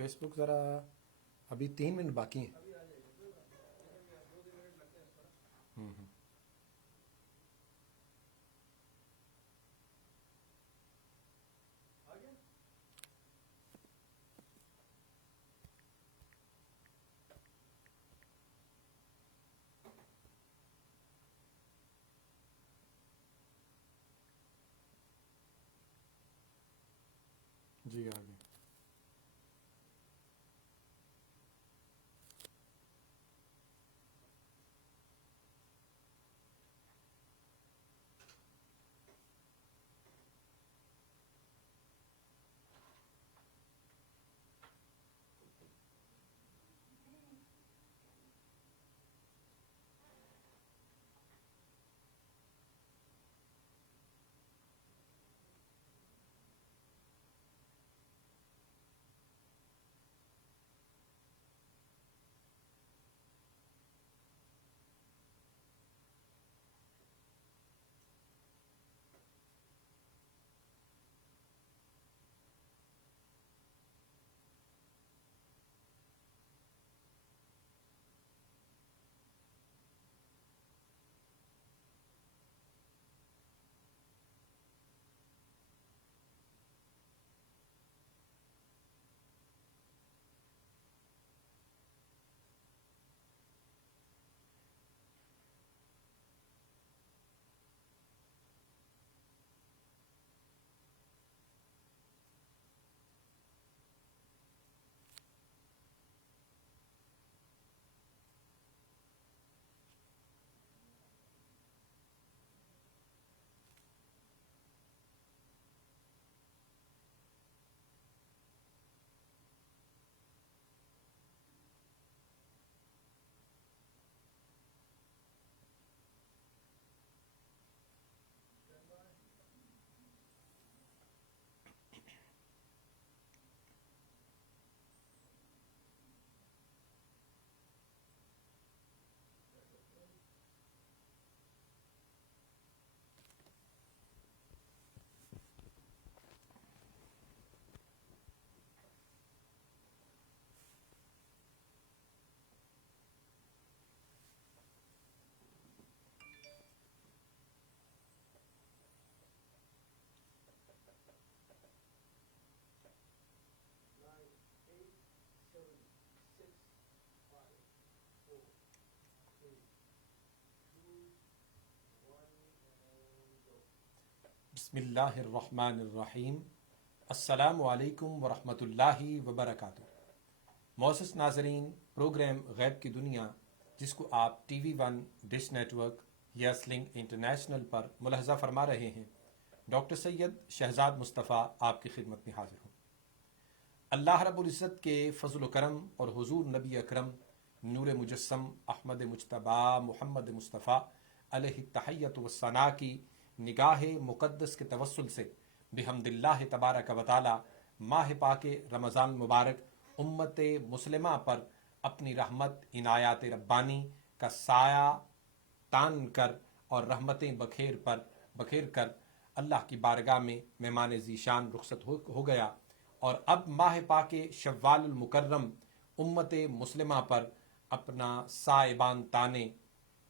Face بک ذرا ابھی 3 minute باقی ہیں. جی آگے. بسم اللہ الرحمن الرحیم. السلام علیکم ورحمۃ اللہ وبرکاتہ. معزز ناظرین، پروگرام غیب کی دنیا جس کو آپ TV One Dish Network یا سلنگ انٹرنیشنل پر ملاحظہ فرما رہے ہیں، ڈاکٹر سید شہزاد مصطفیٰ آپ کی خدمت میں حاضر ہوں. اللہ رب العزت کے فضل و کرم اور حضور نبی اکرم نور مجسم احمد مجتبیٰ محمد مصطفیٰ علیہ التحیۃ والثناء کی نگاہ مقدس کے توسل سے بحمد اللہ تبارک و تعالی ماہ پاک رمضان مبارک امت مسلمہ پر اپنی رحمت عنایات ربانی کا سایہ تان کر اور رحمتیں بکھیر کر اللہ کی بارگاہ میں مہمان ذیشان رخصت ہو گیا، اور اب ماہ پاک شوال المکرم امت مسلمہ پر اپنا سائبان تانے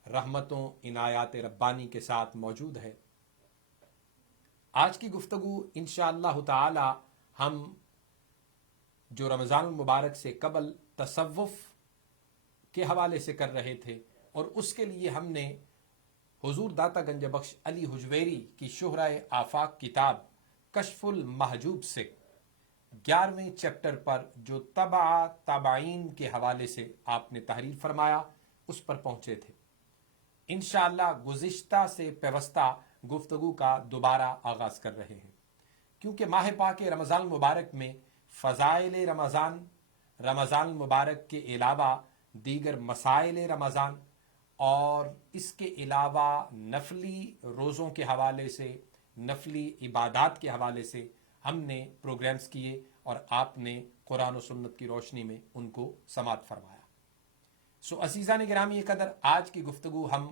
رحمتوں عنایات ربانی کے ساتھ موجود ہے. آج کی گفتگو انشاءاللہ تعالی ہم جو رمضان المبارک سے قبل تصوف کے حوالے سے کر رہے تھے، اور اس کے لیے ہم نے حضور داتا گنج بخش علی حجویری کی شہرہ آفاق کتاب کشف المحجوب سے 11ویں چیپٹر پر جو تابعین کے حوالے سے آپ نے تحریر فرمایا اس پر پہنچے تھے. انشاءاللہ گزشتہ سے پیوستہ گفتگو کا دوبارہ آغاز کر رہے ہیں، کیونکہ ماہ پاک رمضان المبارک میں فضائل رمضان المبارک کے علاوہ دیگر مسائل رمضان اور اس کے علاوہ نفلی روزوں کے حوالے سے، نفلی عبادات کے حوالے سے ہم نے پروگرامز کیے، اور آپ نے قرآن و سنت کی روشنی میں ان کو سماعت فرمایا. عزیزان گرامی قدر، آج کی گفتگو ہم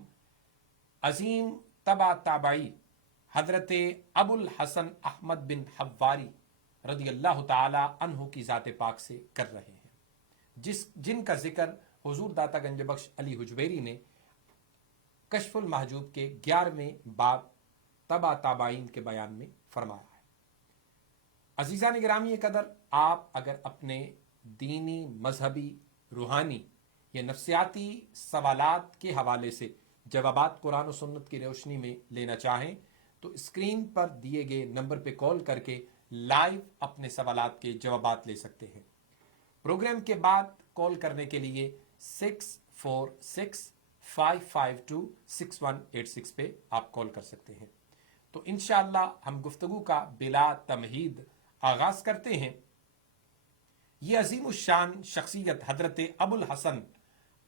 عظیم تابعی حضرت ابو الحسن احمد بن حواری رضی اللہ تعالی عنہ کی ذات پاک سے کر رہے ہیں، جن کا ذکر حضور داتا گنج بخش علی حجویری نے کشف المحجوب کے 11ویں باب تبع تابعین کے بیان میں فرمایا ہے۔ عزیزان گرامی قدر، آپ اگر اپنے دینی، مذہبی، روحانی یا نفسیاتی سوالات کے حوالے سے جوابات قرآن و سنت کی روشنی میں لینا چاہیں تو اسکرین پر دیے گئے نمبر پہ کال کر کے لائیو اپنے سوالات کے جوابات لے سکتے ہیں۔ پروگرام کے بعد کال کرنے کے لیے 646-552-6186 پہ آپ کال کر سکتے ہیں۔ تو انشاءاللہ ہم گفتگو کا بلا تمہید آغاز کرتے ہیں۔ یہ عظیم الشان شخصیت حضرت ابو الحسن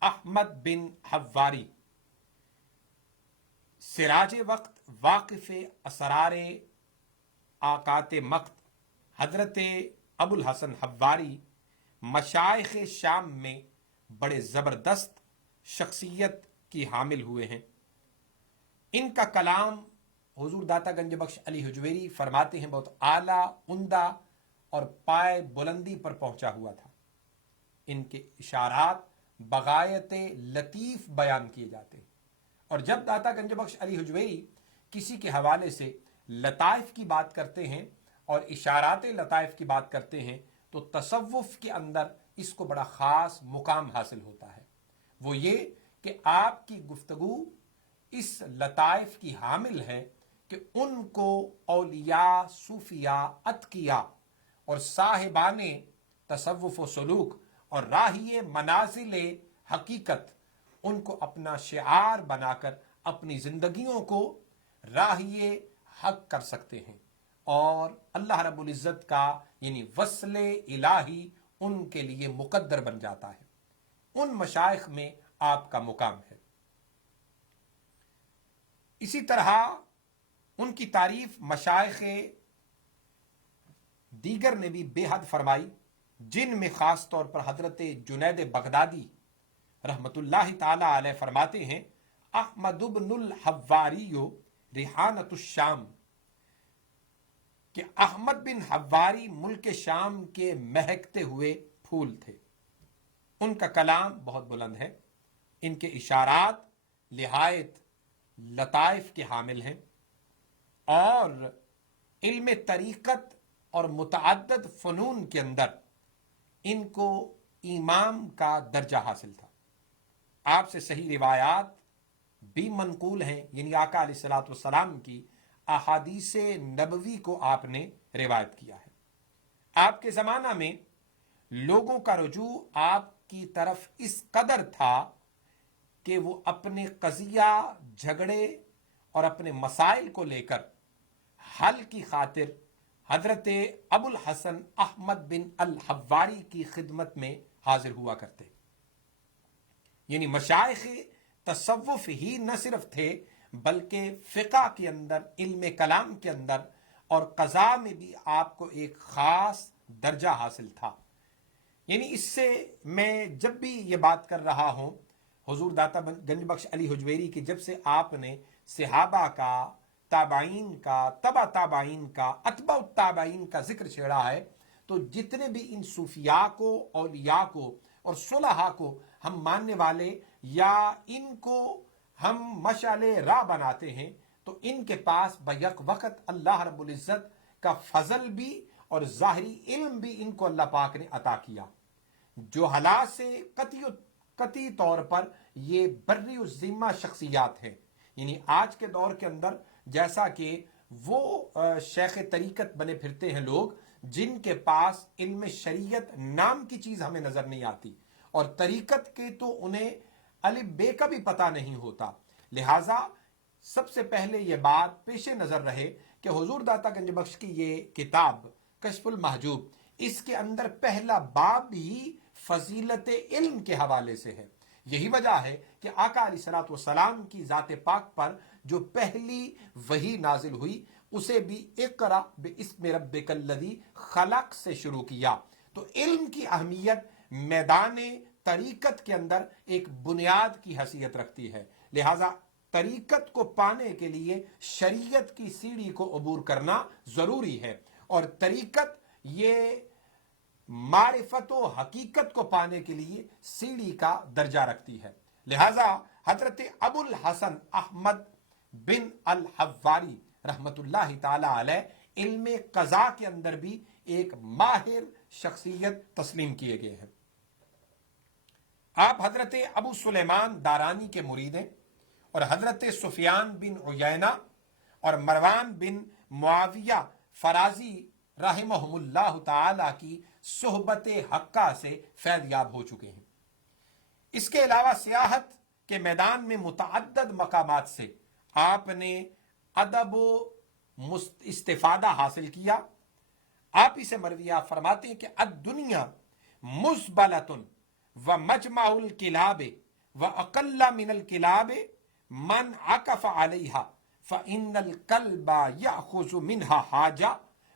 احمد بن حواری، سراج وقت، واقف اسرار آقات مقت، حضرت ابو الحسن حواری مشائخ شام میں بڑے زبردست شخصیت کی حامل ہوئے ہیں۔ ان کا کلام حضور داتا گنج بخش علی حجویری فرماتے ہیں بہت اعلیٰ، عمدہ اور پائے بلندی پر پہنچا ہوا تھا۔ ان کے اشارات بغایت لطیف بیان کیے جاتے ہیں، اور جب داتا گنج بخش علی حجویری کسی کے حوالے سے لطائف کی بات کرتے ہیں اور اشارات لطائف کی بات کرتے ہیں تو تصوف کے اندر اس کو بڑا خاص مقام حاصل ہوتا ہے۔ وہ یہ کہ آپ کی گفتگو اس لطائف کی حامل ہے کہ ان کو اولیاء، صوفیاء، اتقیاء اور صاحبان تصوف و سلوک اور راہی منازل حقیقت ان کو اپنا شعار بنا کر اپنی زندگیوں کو راہی حق کر سکتے ہیں، اور اللہ رب العزت کا یعنی وصل الہی ان کے لیے مقدر بن جاتا ہے۔ ان مشائخ میں آپ کا مقام ہے۔ اسی طرح ان کی تعریف مشائخ دیگر نے بھی بے حد فرمائی، جن میں خاص طور پر حضرت جنید بغدادی رحمت اللہ تعالی علیہ فرماتے ہیں، احمد بن الحواری ریحانۃ الشام، کہ احمد بن حواری ملک شام کے مہکتے ہوئے پھول تھے۔ ان کا کلام بہت بلند ہے، ان کے اشارات نہایت لطائف کے حامل ہیں، اور علم طریقت اور متعدد فنون کے اندر ان کو امام کا درجہ حاصل تھا۔ آپ سے صحیح روایات بھی منقول ہیں، یعنی آقا علیہ الصلوۃ والسلام کی احادیث نبوی کو آپ نے روایت کیا ہے۔ آپ کے زمانہ میں لوگوں کا رجوع آپ کی طرف اس قدر تھا کہ وہ اپنے قضیہ، جھگڑے اور اپنے مسائل کو لے کر حل کی خاطر حضرت ابو الحسن احمد بن الحواری کی خدمت میں حاضر ہوا کرتے۔ یعنی مشائخ تصوف ہی نہ صرف تھے بلکہ فقہ کے اندر، علم کلام کے اندر اور قضاء میں بھی آپ کو ایک خاص درجہ حاصل تھا۔ یعنی اس سے میں جب بھی یہ بات کر رہا ہوں حضور داتا گنج بخش علی حجویری کی، جب سے آپ نے صحابہ کا، تابعین کا، تبع تابعین کا، اتباع التابعین کا ذکر چھیڑا ہے، تو جتنے بھی ان صوفیاء کو، اولیاء کو اور صلحاء کو ہم ماننے والے یا ان کو ہم مشعل راہ بناتے ہیں، تو ان کے پاس بیک وقت اللہ رب العزت کا فضل بھی اور ظاہری علم بھی ان کو اللہ پاک نے عطا کیا، جو حالات سے قطعی طور پر یہ بری الذمہ شخصیات ہیں۔ یعنی آج کے دور کے اندر جیسا کہ وہ شیخ طریقت بنے پھرتے ہیں لوگ، جن کے پاس علم شریعت نام کی چیز ہمیں نظر نہیں آتی، اور طریقت کے تو انہیں الف بے کا بھی پتہ نہیں ہوتا۔ لہٰذا سب سے پہلے یہ بات پیش نظر رہے کہ حضور داتا گنج بخش کی یہ کتاب کشف المحجوب، اس کے اندر پہلا باب ہی فضیلت علم کے حوالے سے ہے۔ یہی وجہ ہے کہ آقا علیہ الصلوۃ والسلام کی ذات پاک پر جو پہلی وحی نازل ہوئی اسے بھی اقرا باسم ربک الذی خلق سے شروع کیا۔ تو علم کی اہمیت میدان طریقت کے اندر ایک بنیاد کی حیثیت رکھتی ہے، لہذا طریقت کو پانے کے لیے شریعت کی سیڑھی کو عبور کرنا ضروری ہے، اور طریقت یہ معرفت و حقیقت کو پانے کے لیے سیڑھی کا درجہ رکھتی ہے. لہذا حضرت ابو الحسن احمد بن الحواری رحمت اللہ تعالی علیہ علم قضاء کے اندر بھی ایک ماہر شخصیت تسلیم کیے گئے ہیں. آپ حضرت ابو سلیمان دارانی کے مرید ہیں اور حضرت سفیان بن عیینہ اور مروان بن معاویہ فرازی رحمہم اللہ تعالی کی صحبت حقہ سے فیض یاب ہو چکے ہیں. اس کے علاوہ سیاحت کے میدان میں متعدد مقامات سے آپ نے ادب و استفادہ حاصل کیا. آپ اسے مرویہ فرماتے ہیں کہ الدنیا مزبلۃ و مجمع الکلاب و اقل من الکلاب من عکف علیہا فإن القلب یأخذ منها حاجہ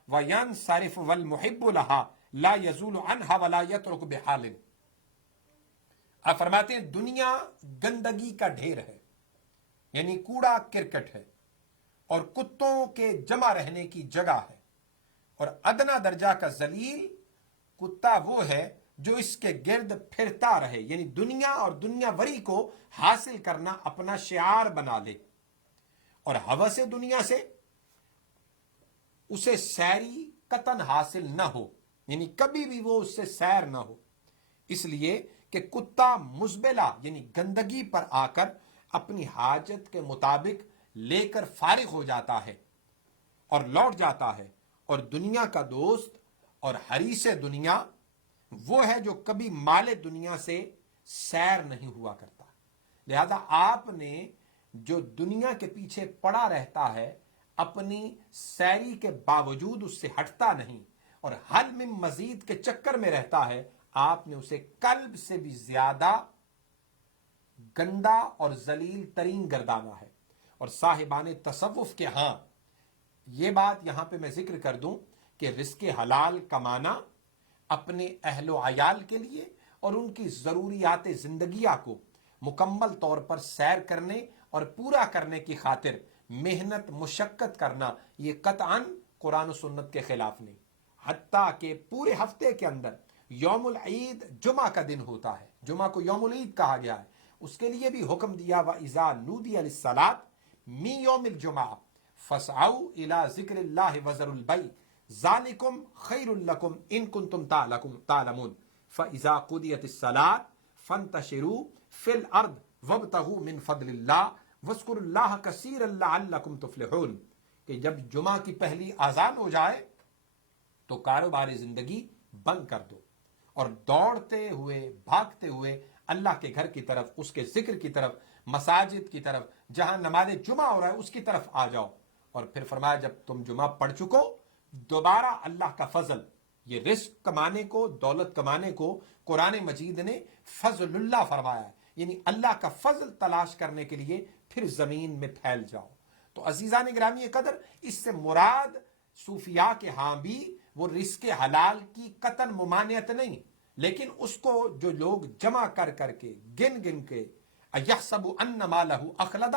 وینصرف والمحب لها لا یزول عنها ولا یترک بحال. آپ فرماتے ہیں دنیا گندگی کا ڈھیر ہے، یعنی کوڑا کرکٹ ہے، اور کتوں کے جمع رہنے کی جگہ ہے، اور ادنا درجہ کا ذلیل کتا وہ ہے جو اس کے گرد پھرتا رہے، یعنی دنیا اور دنیا وری کو حاصل کرنا اپنا شعار بنا لے، اور ہوس دنیا سے اسے سیری قطن حاصل نہ ہو، یعنی کبھی بھی وہ اس سے سیر نہ ہو. اس لیے کہ کتا مزبلہ یعنی گندگی پر آ کر اپنی حاجت کے مطابق لے کر فارغ ہو جاتا ہے اور لوٹ جاتا ہے، اور دنیا کا دوست اور حریص دنیا وہ ہے جو کبھی مال دنیا سے سیر نہیں ہوا کرتا. لہذا آپ نے جو دنیا کے پیچھے پڑا رہتا ہے اپنی سیری کے باوجود اس سے ہٹتا نہیں اور حل میں مزید کے چکر میں رہتا ہے، آپ نے اسے قلب سے بھی زیادہ گندا اور ذلیل ترین گردانا ہے. اور صاحبان تصوف کے ہاں یہ بات یہاں پہ میں ذکر کر دوں کہ رزق حلال کمانا اپنے اہل و عیال کے لیے اور ان کی ضروریات زندگیہ کو مکمل طور پر سیر کرنے اور پورا کرنے کی خاطر محنت مشقت کرنا، یہ قطعاً قرآن و سنت کے خلاف نہیں. حتیٰ کہ پورے ہفتے کے اندر یوم العید جمعہ کا دن ہوتا ہے، جمعہ کو یوم العید کہا گیا ہے، اس کے لیے بھی حکم دیا وَإِذَا نُودِيَ لِلصَّلَاةِ مِن يَوْمِ الْجُمْعَةِ فَاسْعَوْا إِلَىٰ ذِكْرِ اللَّهِ وَذَرُوا الْبَيْعَ ذَلِكُمْ خَيْرٌ لَكُمْ إِن كُنتُمْ تَعْلَمُونَ فَإِذَا قُضِيَتِ الصَّلَاةُ فَانتَشِرُوا فِي الْأَرْضِ وَابْتَغُوا مِن فَضْلِ اللَّهِ وَاذْكُرُوا اللَّهَ كَثِيرًا لَعَلَّكُمْ تُفْلِحُونَ. کہ جب جمعہ کی پہلی اذان ہو جائے تو کاروبار زندگی بند کر دو اور دوڑتے ہوئے بھاگتے ہوئے اللہ کے گھر کی طرف، اس کے ذکر کی طرف، مساجد کی طرف، جہاں نماز جمعہ ہو رہا ہے اس کی طرف آ جاؤ. اور پھر فرمایا جب تم جمعہ پڑھ چکو دوبارہ اللہ کا فضل، یہ رزق کمانے کو، دولت کمانے کو قرآن مجید نے فضل اللہ فرمایا ہے، یعنی اللہ کا فضل تلاش کرنے کے لیے پھر زمین میں پھیل جاؤ. تو عزیزان گرامی قدر، اس سے مراد صوفیاء کے ہاں بھی وہ رزق حلال کی قطن ممانعت نہیں، لیکن اس کو جو لوگ جمع کر کر کے گن گن کے اَيَحْسَبُ أَنَّ مَالَهُ أَخْلَدَ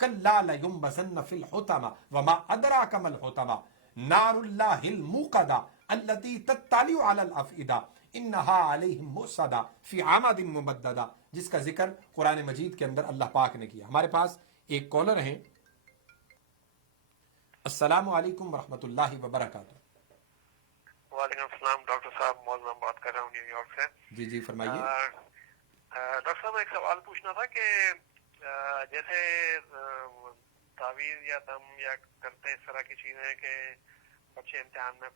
كَلَّا لَيُنبَذَنَّ فِي الْحُطَمَةِ وَمَا أَدْرَاكَ مَا الْحُطَمَةُ نَارُ اللَّهِ الْمُوقَدَةُ الَّتِي تَطَّلِعُ عَلَى الْأَفْئِدَةِ إِنَّهَا عَلَيْهِم مُّؤْصَدَةٌ فِي عَمَدٍ مُّمَدَّدَةٍ، جس کا ذکر قرآن مجید کے اندر اللہ پاک نے کیا. ہمارے پاس ایک کالر ہیں. السلام علیکم ورحمۃ اللہ وبرکاتہ. وعلیکم السلام ڈاکٹر صاحب، موزم بات کر رہا ہوں نیو یارک سے. جی جی فرمائیے. ڈاکٹر صاحب ایک سوال پوچھنا تھا کہ جیسے تعویذ یا دم یا کرتے اس طرح کی چیزیں کہ بچے امتحان میں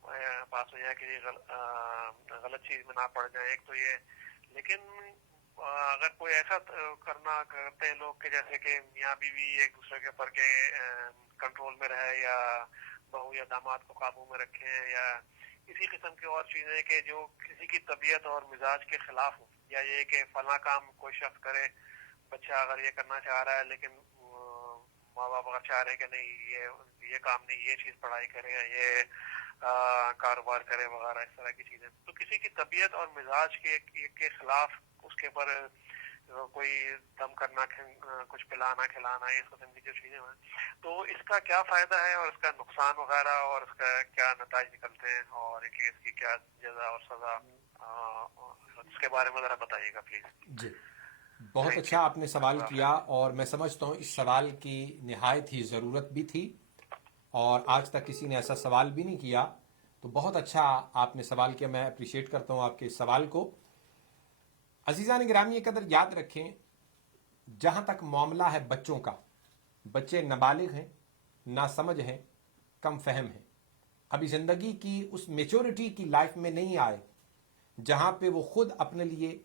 پاس ہو جائیں کہ غلط چیز میں نہ پڑ جائیں، ایک تو یہ، لیکن اگر کوئی ایسا کرتے ہیں لوگ کہ جیسے کہ میاں بیوی ایک دوسرے کے اوپر کے کنٹرول میں رہے، یا بہو یا داماد کو قابو میں رکھیں، یا اسی قسم کی اور چیزیں کہ جو کسی کی طبیعت اور مزاج کے خلاف ہو، یا یہ کہ فلاں کام کوئی شخص کرے، بچہ اگر یہ کرنا چاہ رہا ہے لیکن ماں باپ اگر چاہ رہے ہیں کہ نہیں یہ کام نہیں، یہ چیز پڑھائی کرے یا یہ کاروبار کرے وغیرہ اس طرح کی چیزیں، تو کسی کی طبیعت اور مزاج کے خلاف اس کے اوپر کوئی دم کرنا, کچھ پلانا کھلانا, اس قسم کی جو چیزیں ہیں, تو اس کا کیا فائدہ ہے اور اس کا نقصان وغیرہ اور اس کا کیا نتائج نکلتے ہیں اور اس کی کیا جزا اور سزا, اس کے بارے میں ذرا بتائیے گا پلیز. جی, بہت اچھا آپ نے سوال کیا, اور میں سمجھتا ہوں اس سوال کی نہایت ہی ضرورت بھی تھی, اور آج تک کسی نے ایسا سوال بھی نہیں کیا. تو بہت اچھا آپ نے سوال کیا, میں اپریشیٹ کرتا ہوں آپ کے اس سوال کو. عزیزان گرامی قدر یاد رکھیں, جہاں تک معاملہ ہے بچوں کا, بچے نابالغ ہیں, ناسمجھ ہیں, کم فہم ہیں, ابھی زندگی کی اس میچورٹی کی لائف میں نہیں آئے جہاں پہ وہ خود اپنے لیے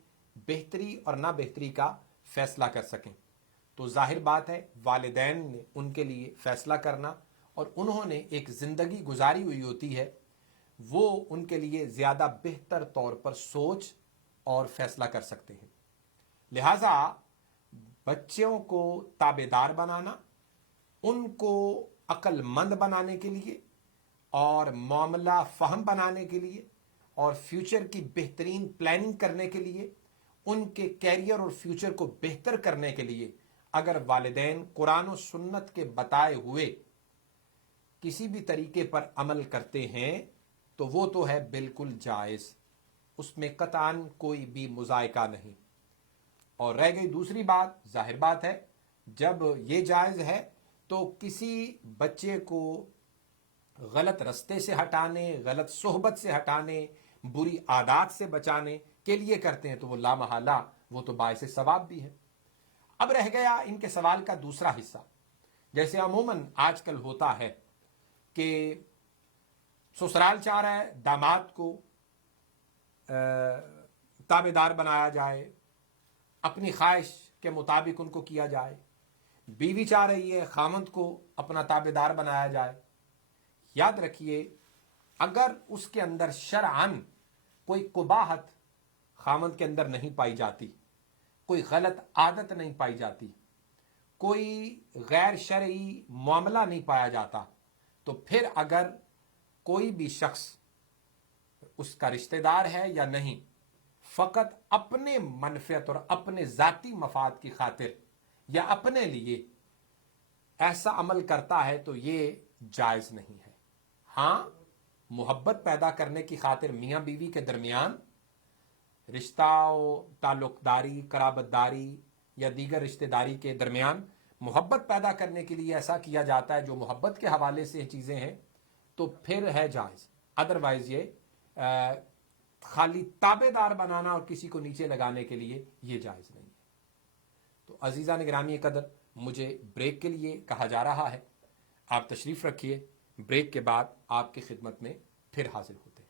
بہتری اور نہ بہتری کا فیصلہ کر سکیں. تو ظاہر بات ہے والدین نے ان کے لیے فیصلہ کرنا, اور انہوں نے ایک زندگی گزاری ہوئی ہوتی ہے, وہ ان کے لیے زیادہ بہتر طور پر سوچ اور فیصلہ کر سکتے ہیں. لہذا بچوں کو تابع دار بنانا, ان کو عقل مند بنانے کے لیے اور معاملہ فہم بنانے کے لیے اور فیوچر کی بہترین پلاننگ کرنے کے لیے, ان کے کیریئر اور فیوچر کو بہتر کرنے کے لیے اگر والدین قرآن و سنت کے بتائے ہوئے کسی بھی طریقے پر عمل کرتے ہیں تو وہ تو ہے بالکل جائز, اس میں قطعاً کوئی بھی مذائقہ نہیں. اور رہ گئی دوسری بات, ظاہر بات ہے جب یہ جائز ہے تو کسی بچے کو غلط رستے سے ہٹانے, غلط صحبت سے ہٹانے, بری عادات سے بچانے کے لیے کرتے ہیں تو وہ لامحالہ وہ تو باعث ثواب بھی ہے. اب رہ گیا ان کے سوال کا دوسرا حصہ. جیسے عموماً آج کل ہوتا ہے کہ سسرال چاہ رہا ہے داماد کو تابع دار بنایا جائے, اپنی خواہش کے مطابق ان کو کیا جائے, بیوی چاہ رہی ہے خامند کو اپنا تابع دار بنایا جائے. یاد رکھیے اگر اس کے اندر شرعاً کوئی قباحت خامند کے اندر نہیں پائی جاتی, کوئی غلط عادت نہیں پائی جاتی, کوئی غیر شرعی معاملہ نہیں پایا جاتا, تو پھر اگر کوئی بھی شخص اس کا رشتہ دار ہے یا نہیں, فقط اپنے منفعت اور اپنے ذاتی مفاد کی خاطر یا اپنے لیے ایسا عمل کرتا ہے تو یہ جائز نہیں ہے. ہاں, محبت پیدا کرنے کی خاطر میاں بیوی کے درمیان رشتہ و تعلق داری, قرابت داری یا دیگر رشتہ داری کے درمیان محبت پیدا کرنے کے لیے ایسا کیا جاتا ہے جو محبت کے حوالے سے چیزیں ہیں, تو پھر ہے جائز. ادروائز یہ خالی تابع دار بنانا اور کسی کو نیچے لگانے کے لیے یہ جائز نہیں ہے. تو عزیزان گرامی قدر, مجھے بریک کے لیے کہا جا رہا ہے, آپ تشریف رکھیے, بریک کے بعد آپ کی خدمت میں پھر حاضر ہوتے ہیں.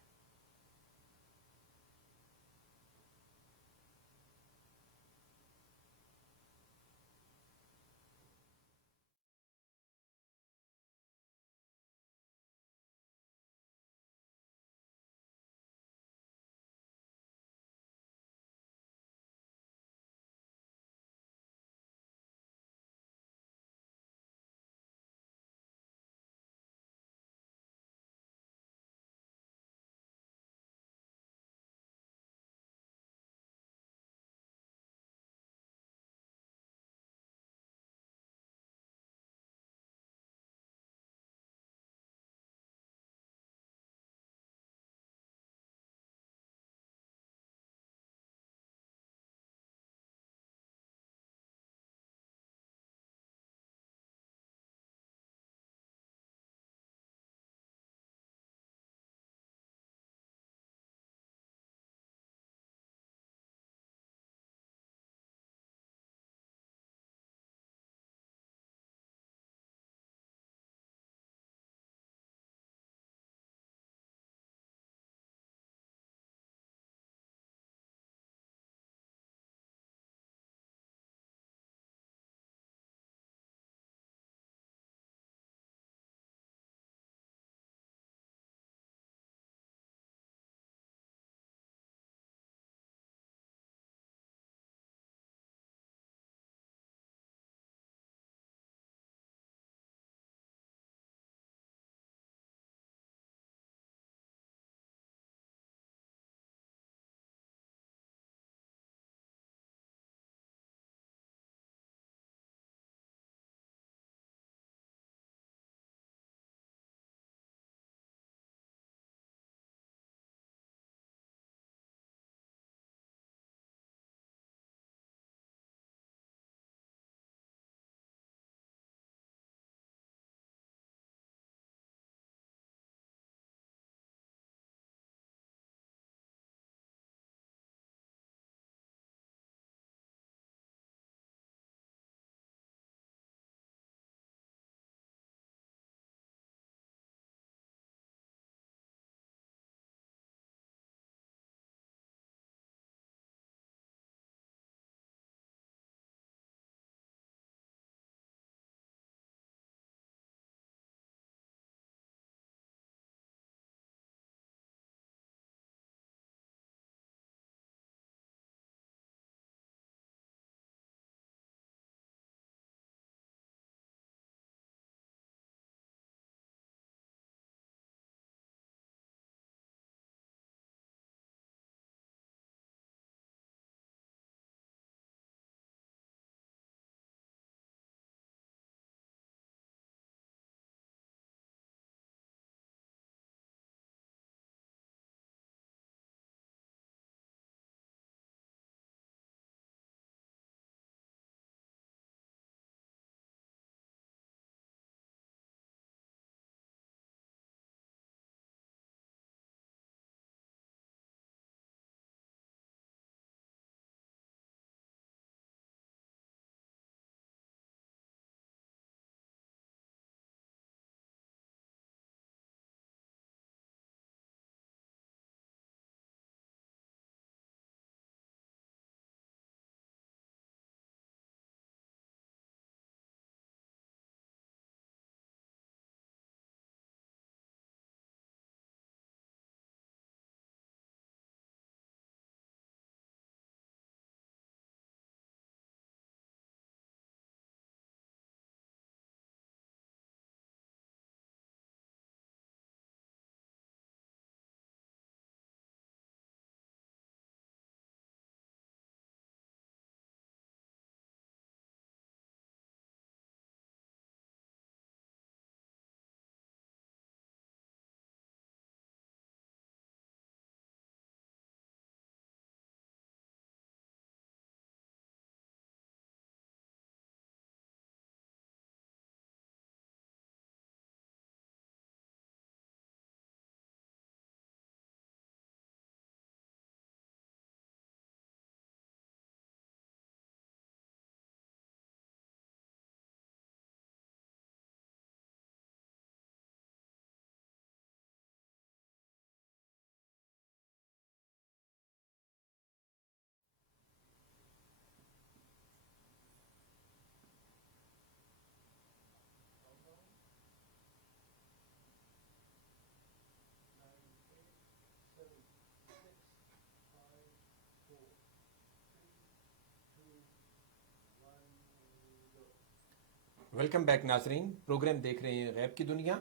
ویلکم بیک ناظرین، پروگرام دیکھ رہے ہیں غیب کی دنیا،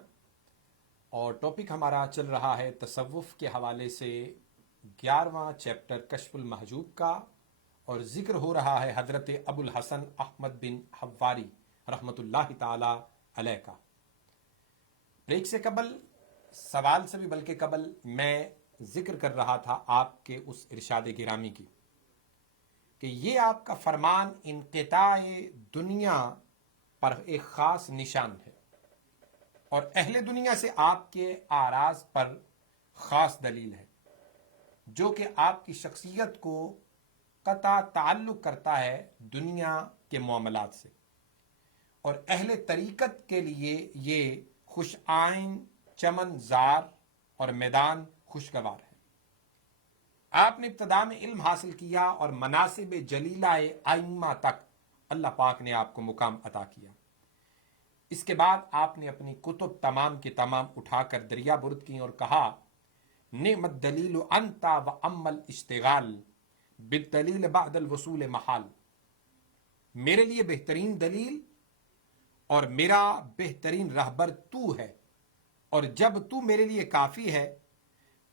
اور ٹاپک ہمارا چل رہا ہے تصوف کے حوالے سے 11واں چیپٹر کشف المحجوب کا، اور ذکر ہو رہا ہے حضرت ابو الحسن احمد بن حواری رحمۃ اللہ تعالی علیہ کا۔ بریک سے قبل، سوال سے بھی بلکہ قبل، میں ذکر کر رہا تھا آپ کے اس ارشاد گرامی کی کہ یہ آپ کا فرمان انقطاع دنیا پر ایک خاص نشان ہے، اور اہل دنیا سے آپ کے آراز پر خاص دلیل ہے، جو کہ آپ کی شخصیت کو قطع تعلق کرتا ہے دنیا کے معاملات سے، اور اہل طریقت کے لیے یہ خوش آئین چمن زار اور میدان خوشگوار ہے۔ آپ نے ابتدا میں علم حاصل کیا اور مناصب جلیلہ ائمہ تک اللہ پاک نے آپ کو مقام عطا کیا۔ اس کے بعد آپ نے اپنی کتب تمام کے تمام اٹھا کر دریا برد کی اور کہا، نعمت دلیل انت و ام الاشتغال بالدلیل بعد الوصول محال۔ میرے لیے بہترین دلیل اور میرا بہترین رہبر تو ہے، اور جب تو میرے لیے کافی ہے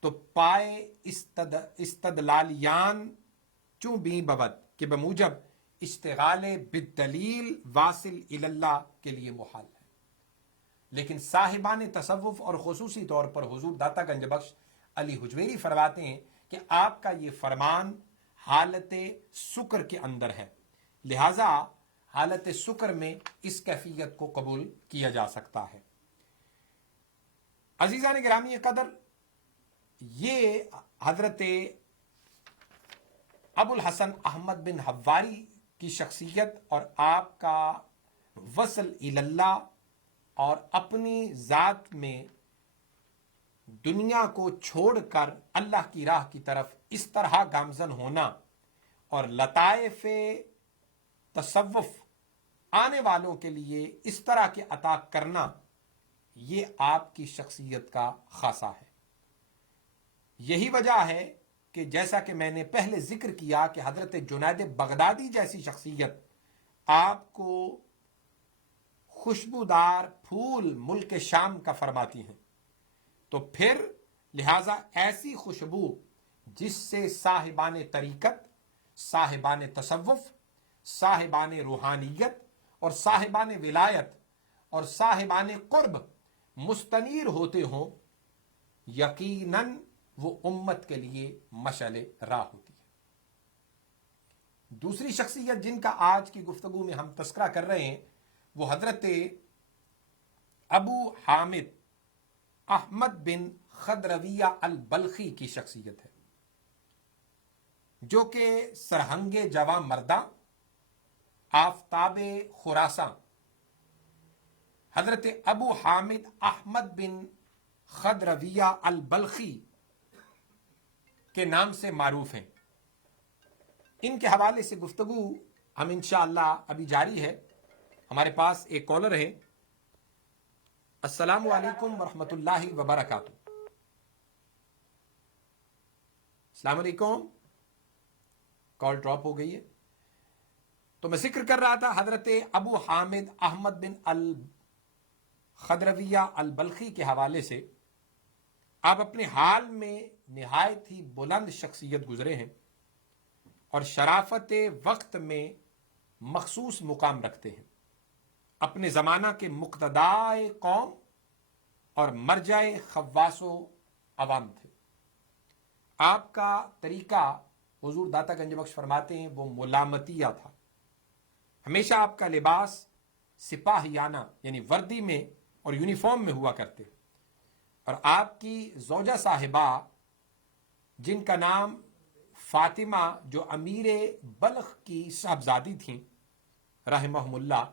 تو پائے استدلالیان چوں بھی ببد کہ بموجب اشتغال بالدلیل واصل اللہ کے لیے محال ہے۔ لیکن صاحبان تصوف اور خصوصی طور پر حضور داتا گنج بخش علی حجویری فرماتے ہیں کہ آپ کا یہ فرمان حالت سکر کے اندر ہے، لہذا حالت سکر میں اس کیفیت کو قبول کیا جا سکتا ہے۔ عزیزان گرامی قدر، یہ حضرت ابو الحسن احمد بن حواری کی شخصیت اور آپ کا وصل اللہ اور اپنی ذات میں دنیا کو چھوڑ کر اللہ کی راہ کی طرف اس طرح گامزن ہونا اور لطائف تصوف آنے والوں کے لیے اس طرح کے عطا کرنا، یہ آپ کی شخصیت کا خاصہ ہے۔ یہی وجہ ہے کہ جیسا کہ میں نے پہلے ذکر کیا کہ حضرت جنید بغدادی جیسی شخصیت آپ کو خوشبودار پھول ملک شام کا فرماتی ہیں، تو پھر لہذا ایسی خوشبو جس سے صاحبان طریقت، صاحبان تصوف، صاحبان روحانیت اور صاحبان ولایت اور صاحبان قرب مستنیر ہوتے ہوں، یقیناً وہ امت کے لیے مشعل راہ ہوتی ہے۔ دوسری شخصیت جن کا آج کی گفتگو میں ہم تذکرہ کر رہے ہیں وہ حضرت ابو حامد احمد بن خضرویہ البلخی کی شخصیت ہے، جو کہ سرہنگ جواں مرداں، آفتاب خراساں، حضرت ابو حامد احمد بن خضرویہ البلخی کے نام سے معروف ہیں۔ ان کے حوالے سے گفتگو ہم انشاءاللہ ابھی جاری ہے۔ ہمارے پاس ایک کالر ہے۔ السلام علیکم ورحمۃ اللہ وبرکاتہ۔ السلام علیکم۔ کال ڈراپ ہو گئی ہے۔ تو میں ذکر کر رہا تھا حضرت ابو حامد احمد بن الخضرویہ البلخی کے حوالے سے۔ آپ اپنے حال میں نہایت ہی بلند شخصیت گزرے ہیں اور شرافت وقت میں مخصوص مقام رکھتے ہیں۔ اپنے زمانہ کے مقتدائے قوم اور مرجع خواص و عوام تھے۔ آپ کا طریقہ حضور داتا گنج بخش فرماتے ہیں وہ ملامتیہ تھا۔ ہمیشہ آپ کا لباس سپاہیانہ یعنی وردی میں اور یونیفارم میں ہوا کرتے، اور آپ کی زوجہ صاحبہ جن کا نام فاطمہ جو امیر بلخ کی صاحبزادی تھیں رحمہم اللہ،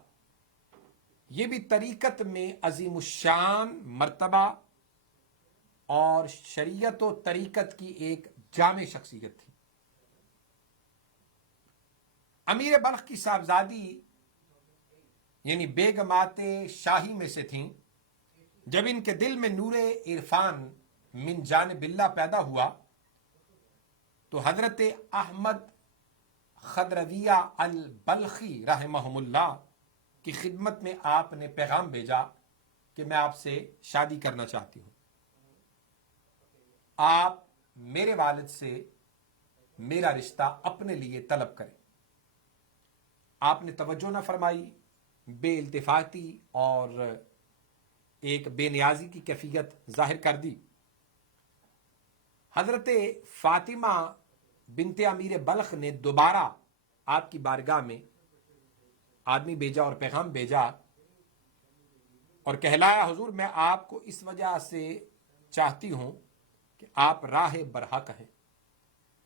یہ بھی طریقت میں عظیم الشان مرتبہ اور شریعت و طریقت کی ایک جامع شخصیت تھی۔ امیر بلخ کی صاحبزادی یعنی بیگمات شاہی میں سے تھیں۔ جب ان کے دل میں نور عرفان من جانب اللہ پیدا ہوا تو حضرت احمد خضرویہ البلخی رحمہم اللہ کی خدمت میں آپ نے پیغام بھیجا کہ میں آپ سے شادی کرنا چاہتی ہوں. آپ میرے والد سے میرا رشتہ اپنے لیے طلب کریں. آپ نے توجہ نہ فرمائی، بے التفاتی اور ایک بے نیازی کی کیفیت ظاہر کر دی. حضرت فاطمہ بنت امیر بلخ نے دوبارہ آپ کی بارگاہ میں آدمی بھیجا اور پیغام بھیجا اور کہلایا، حضور میں آپ کو اس وجہ سے چاہتی ہوں کہ آپ راہ برحق ہیں،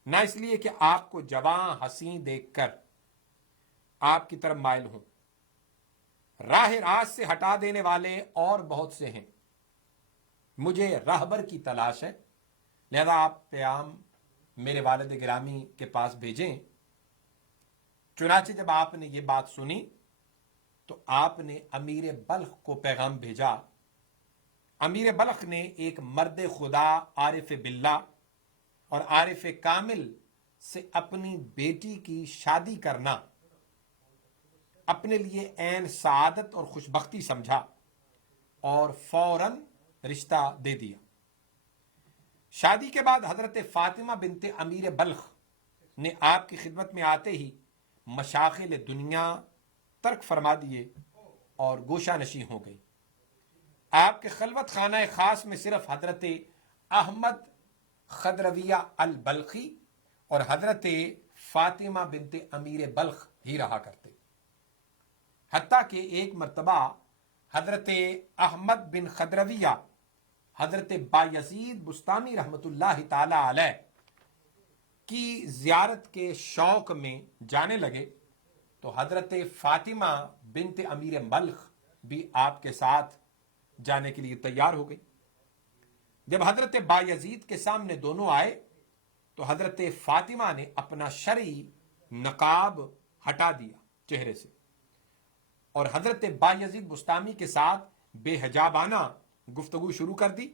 نہ اس لیے کہ آپ کو جواں حسین دیکھ کر آپ کی طرف مائل ہوں. راہ راست سے ہٹا دینے والے اور بہت سے ہیں، مجھے راہبر کی تلاش ہے، لہذا آپ پیغام میرے والد گرامی کے پاس بھیجیں. چنانچہ جب آپ نے یہ بات سنی تو آپ نے امیر بلخ کو پیغام بھیجا. امیر بلخ نے ایک مرد خدا عارف باللہ اور عارف کامل سے اپنی بیٹی کی شادی کرنا اپنے لیے عین سعادت اور خوشبختی سمجھا اور فوراً رشتہ دے دیا. شادی کے بعد حضرت فاطمہ بنت امیر بلخ نے آپ کی خدمت میں آتے ہی مشاغل دنیا ترک فرما دیے اور گوشہ نشیں ہو گئی. آپ کے خلوت خانہ خاص میں صرف حضرت احمد خضرویہ البلخی اور حضرت فاطمہ بنت امیر بلخ ہی رہا کرتے. حتیٰ کہ ایک مرتبہ حضرت احمد بن خضرویہ حضرت بایزید بستامی رحمۃ اللہ تعالی علیہ کی زیارت کے شوق میں جانے لگے تو حضرت فاطمہ بنت امیر بلخ بھی آپ کے ساتھ جانے کے لیے تیار ہو گئی. جب حضرت بایزید کے سامنے دونوں آئے تو حضرت فاطمہ نے اپنا شرعی نقاب ہٹا دیا چہرے سے اور حضرت بایزید بستامی کے ساتھ بے حجابانہ گفتگو شروع کر دی.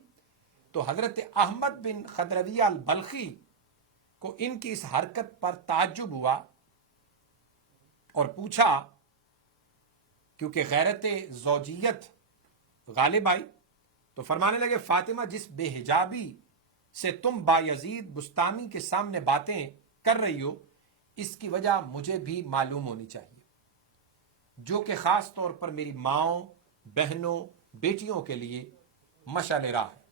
تو حضرت احمد بن خضرویہ البلخی کو ان کی اس حرکت پر تعجب ہوا اور پوچھا، کیونکہ غیرت زوجیت غالب آئی تو فرمانے لگے، فاطمہ جس بے حجابی سے تم بایزید بستامی کے سامنے باتیں کر رہی ہو اس کی وجہ مجھے بھی معلوم ہونی چاہیے، جو کہ خاص طور پر میری ماؤں، بہنوں، بیٹیوں کے لیے مشعل راہ ہے.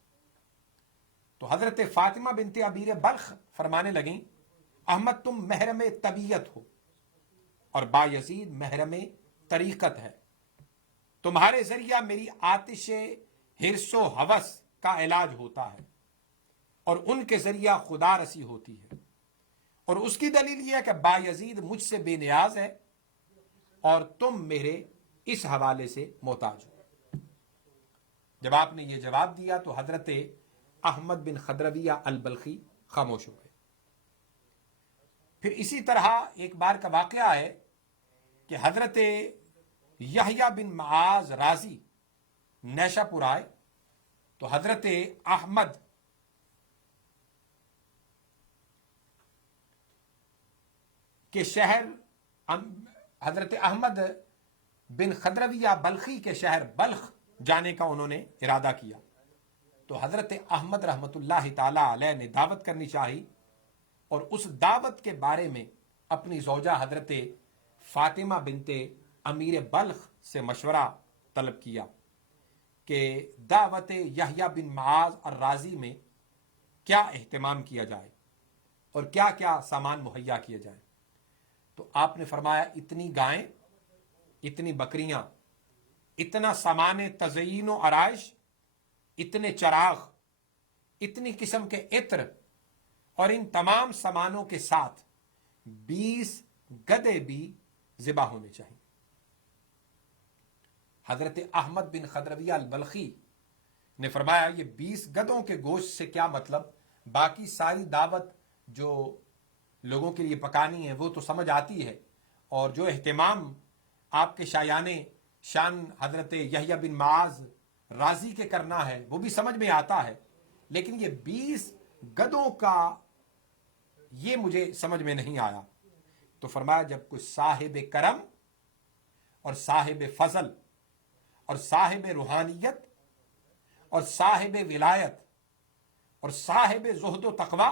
تو حضرت فاطمہ بنت امیر بلخ فرمانے لگیں، احمد تم محرم طبیعت ہو اور بایزید محرم طریقت ہے. تمہارے ذریعہ میری آتش حرص و ہوس کا علاج ہوتا ہے اور ان کے ذریعہ خدا رسی ہوتی ہے. اور اس کی دلیل یہ ہے کہ بایزید مجھ سے بے نیاز ہے اور تم میرے اس حوالے سے محتاج ہو. جب آپ نے یہ جواب دیا تو حضرت احمد بن خضرویہ البلخی خاموش ہو گئے. پھر اسی طرح ایک بار کا واقعہ ہے کہ حضرت یحییٰ بن معاذ رازی نیشہ پور آئے تو حضرت احمد کے شہر حضرت احمد بن خضرویہ بلخی کے شہر بلخ جانے کا انہوں نے ارادہ کیا. تو حضرت احمد رحمۃ اللہ تعالی علیہ نے دعوت کرنی چاہی اور اس دعوت کے بارے میں اپنی زوجہ حضرت فاطمہ بنت امیر بلخ سے مشورہ طلب کیا کہ دعوت یحییٰ بن معاذ الرازی میں کیا اہتمام کیا جائے اور کیا کیا سامان مہیا کیا جائے. تو آپ نے فرمایا، اتنی گائیں، اتنی بکریاں، اتنا سامان تزئین و آرائش، اتنے چراغ، اتنی قسم کے عطر اور ان تمام سامانوں کے ساتھ 20 گدھے بھی ذبح ہونے چاہیے. حضرت احمد بن خضرویہ البلخی نے فرمایا، یہ 20 گدھوں کے گوشت سے کیا مطلب، باقی ساری دعوت جو لوگوں کے لیے پکانی ہے وہ تو سمجھ آتی ہے، اور جو اہتمام آپ کے شایان شان حضرت یحییٰ بن معاذ رازی کے کرنا ہے وہ بھی سمجھ میں آتا ہے، لیکن یہ 20 گدھوں کا یہ مجھے سمجھ میں نہیں آیا. تو فرمایا، جب کوئی صاحب کرم اور صاحب فضل اور صاحب روحانیت اور صاحب ولایت اور صاحب زہد و تقوی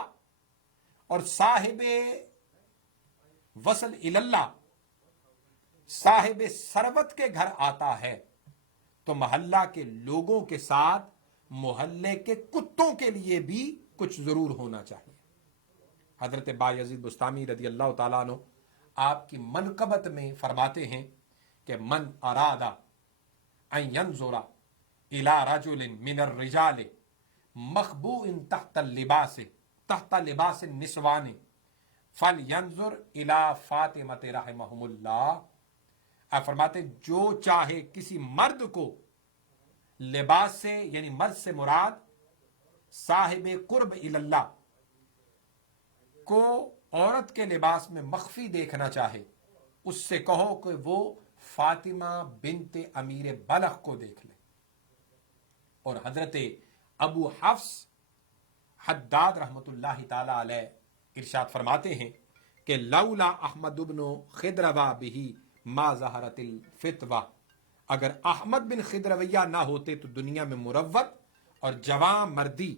اور صاحب وصل اللہ صاحب ثروت کے گھر آتا ہے تو محلہ کے لوگوں کے ساتھ محلے کے کتوں کے لیے بھی کچھ ضرور ہونا چاہیے۔ حضرت بایزید بستامی رضی اللہ تعالیٰ عنہ آپ کی منقبت میں فرماتے ہیں کہ من اراد ان ينظر الى رجل من الرجال مخبوء تحت لباس النسوان فلينظر الى فاطمہ رحمہم اللہ۔ آپ فرماتے جو چاہے کسی مرد کو لباس سے، یعنی مرد سے مراد صاحب قرب اللہ کو عورت کے لباس میں مخفی دیکھنا چاہے، اس سے کہو کہ وہ فاطمہ بنت امیر بلخ کو دیکھ لے۔ اور حضرت ابو حفص حداد رحمت اللہ تعالی علیہ ارشاد فرماتے ہیں کہ لولا احمد بن خضروہ بہ ما ظہرت الفتوہ، اگر احمد بن خضرویہ نہ ہوتے تو دنیا میں مروت اور جوان مردی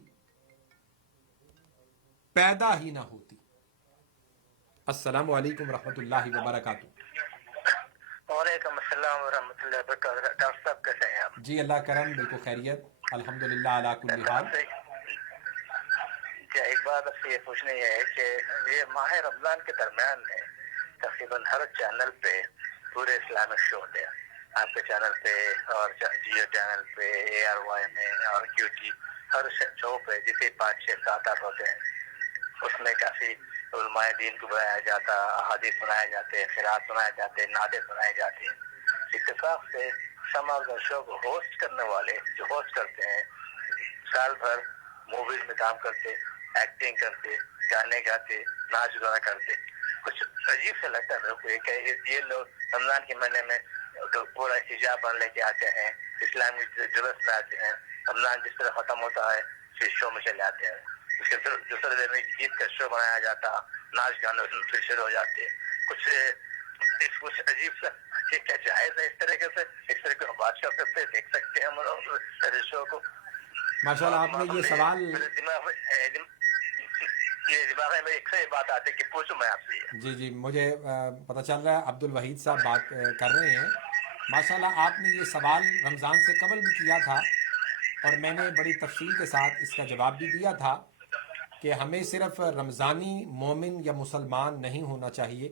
پیدا ہی نہ ہوتی۔ السلام علیکم ورحمۃ اللہ وبرکاتہ۔ وعلیکم السلام ورحمۃ اللہ وبرکاتہ۔ ڈاکٹر صاحب کیسے ہیں آپ؟ جی اللہ کرم، بالکل خیریت، الحمدللہ علی کل حال۔ ایک بات آپ سے یہ پوچھنی ہے کہ یہ ماہ رمضان کے درمیان میں تقریباً ہر چینل پہ پورے اسلامک شو ہوتے ہیں، آپ کے چینل پہ اور جیو چینل پہ، اے آر وائی میں اور کیو ٹی، ہر شو پہ جتنے 5 6 7 8 ہوتے ہیں، اس میں کافی علماء دین کو بلایا جاتا، احادیث سنائے جاتے، قرات سنائے جاتے، نعتیں سنائے جاتی ہیں۔ اتفاق سے سما آف دا شو کو ہوسٹ کرنے والے جو ہوسٹ کرتے ہیں، سال بھر موویز میں کام کرتے، ایکٹنگ کرتے، گانے گاتے، ناچ گانا کرتے، کچھ عجیب سے لگتا ہے میرے کو کہ یہ لوگ رمضان کے مہینے میں پورا حجاب بن لے کے آتے ہیں، اسلامی جلوس میں آتے ہیں، رمضان جس طرح ختم ہوتا ہے پھر شو میں چلے آتے ہیں، اس کے پھر دوسرے دن میں عید کا شو بنایا جاتا، ناچ گانے پھر شروع ہو جاتے، کچھ عجیب سا کہ کیا جائز ہے اس طریقے سے، اس طرح کی بات کر سکتے ہیں، دیکھ سکتے ہیں ہم لوگ شو کو۔ ماشاءاللہ آپ نے یہ سوال، یہ دماغ میں ایک سے بات آتی ہے کہ پوچھوں میں آپ سے۔ جی مجھے پتہ چل رہا ہے عبد الوحید صاحب بات کر رہے ہیں۔ ماشاءاللہ آپ نے یہ سوال رمضان سے قبل بھی کیا تھا اور میں نے بڑی تفصیل کے ساتھ اس کا جواب بھی دیا تھا کہ ہمیں صرف رمضانی مومن یا مسلمان نہیں ہونا چاہیے،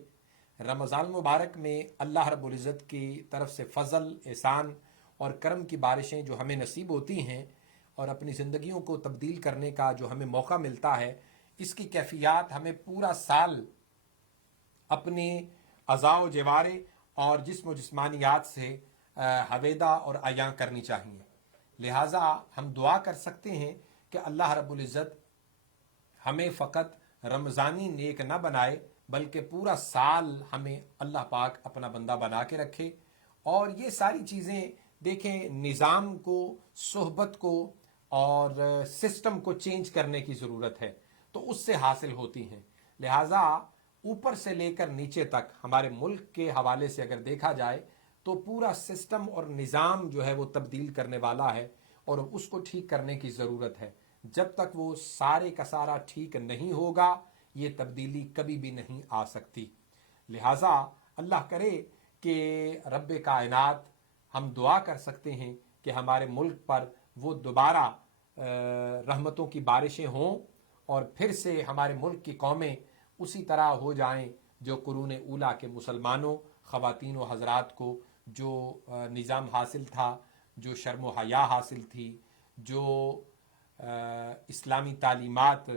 رمضان مبارک میں اللہ رب العزت کی طرف سے فضل، احسان اور کرم کی بارشیں جو ہمیں نصیب ہوتی ہیں اور اپنی زندگیوں کو تبدیل کرنے کا جو ہمیں موقع ملتا ہے، اس کی کیفیات ہمیں پورا سال اپنے اعضاء و جوارے اور جسم و جسمانیات سے حویدہ اور عیاں کرنی چاہیے۔ لہٰذا ہم دعا کر سکتے ہیں کہ اللہ رب العزت ہمیں فقط رمضانی نیک نہ بنائے بلکہ پورا سال ہمیں اللہ پاک اپنا بندہ بنا کے رکھے۔ اور یہ ساری چیزیں دیکھیں، نظام کو، صحبت کو اور سسٹم کو چینج کرنے کی ضرورت ہے تو اس سے حاصل ہوتی ہیں۔ لہٰذا اوپر سے لے کر نیچے تک ہمارے ملک کے حوالے سے اگر دیکھا جائے تو پورا سسٹم اور نظام جو ہے وہ تبدیل کرنے والا ہے اور اس کو ٹھیک کرنے کی ضرورت ہے۔ جب تک وہ سارے کا سارا ٹھیک نہیں ہوگا یہ تبدیلی کبھی بھی نہیں آ سکتی۔ لہٰذا اللہ کرے کہ رب کائنات، ہم دعا کر سکتے ہیں کہ ہمارے ملک پر وہ دوبارہ رحمتوں کی بارشیں ہوں اور پھر سے ہمارے ملک کی قومیں اسی طرح ہو جائیں جو قرون اولیٰ کے مسلمانوں، خواتین و حضرات کو جو نظام حاصل تھا، جو شرم و حیا حاصل تھی، جو اسلامی تعلیمات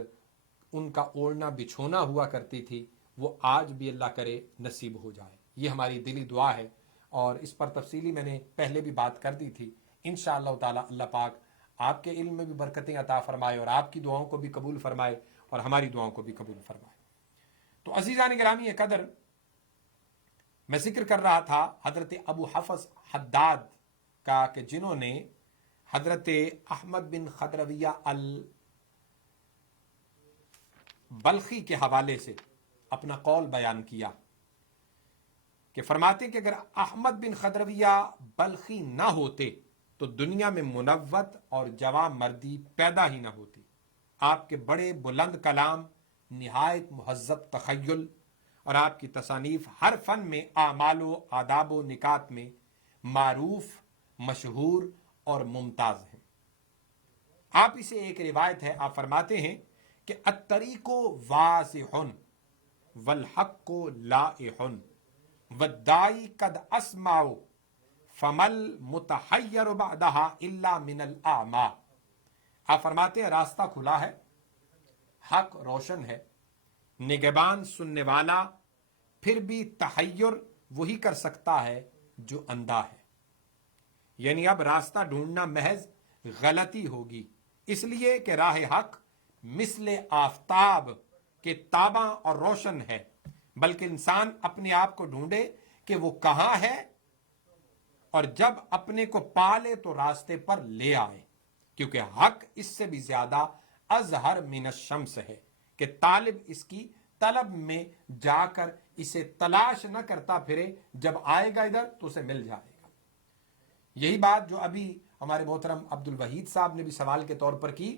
ان کا اوڑھنا بچھونا ہوا کرتی تھی، وہ آج بھی اللہ کرے نصیب ہو جائے۔ یہ ہماری دلی دعا ہے اور اس پر تفصیلی میں نے پہلے بھی بات کر دی تھی۔ انشاءاللہ تعالی اللہ پاک آپ کے علم میں بھی برکتیں عطا فرمائے اور آپ کی دعاؤں کو بھی قبول فرمائے اور ہماری دعاؤں کو بھی قبول فرمائے۔ تو عزیزان گرامی قدر، میں ذکر کر رہا تھا حضرت ابو حفص حداد کا کہ جنہوں نے حضرت احمد بن خضرویہ البلخی کے حوالے سے اپنا قول بیان کیا کہ فرماتے ہیں کہ اگر احمد بن خضرویہ بلخی نہ ہوتے تو دنیا میں منوت اور جوان مردی پیدا ہی نہ ہوتی. آپ کے بڑے بلند کلام، نہایت مہذب تخیل اور آپ کی تصانیف ہر فن میں اعمال و آداب و نکات میں معروف، مشہور اور ممتاز ہیں. آپ اسے ایک روایت ہے، آپ فرماتے ہیں کہ الطریق واضح والحق لائح والداعی قد اسمع فمل متحیر بعدها الا من الاعمى. آپ فرماتے ہیں راستہ کھلا ہے، حق روشن ہے، نگہبان سننے والا، پھر بھی تحیر وہی کر سکتا ہے جو اندھا ہے. یعنی اب راستہ ڈھونڈنا محض غلطی ہوگی، اس لیے کہ راہ حق مثل آفتاب کے تاباں اور روشن ہے، بلکہ انسان اپنے آپ کو ڈھونڈے کہ وہ کہاں ہے، اور جب اپنے کو پالے تو راستے پر لے آئے، کیونکہ حق اس سے بھی زیادہ اظہر من الشمس ہے کہ طالب اس کی طلب میں جا کر اسے تلاش نہ کرتا پھرے، جب آئے گا ادھر تو اسے مل جائے گا. یہی بات جو ابھی ہمارے محترم عبد الوحید صاحب نے بھی سوال کے طور پر کی،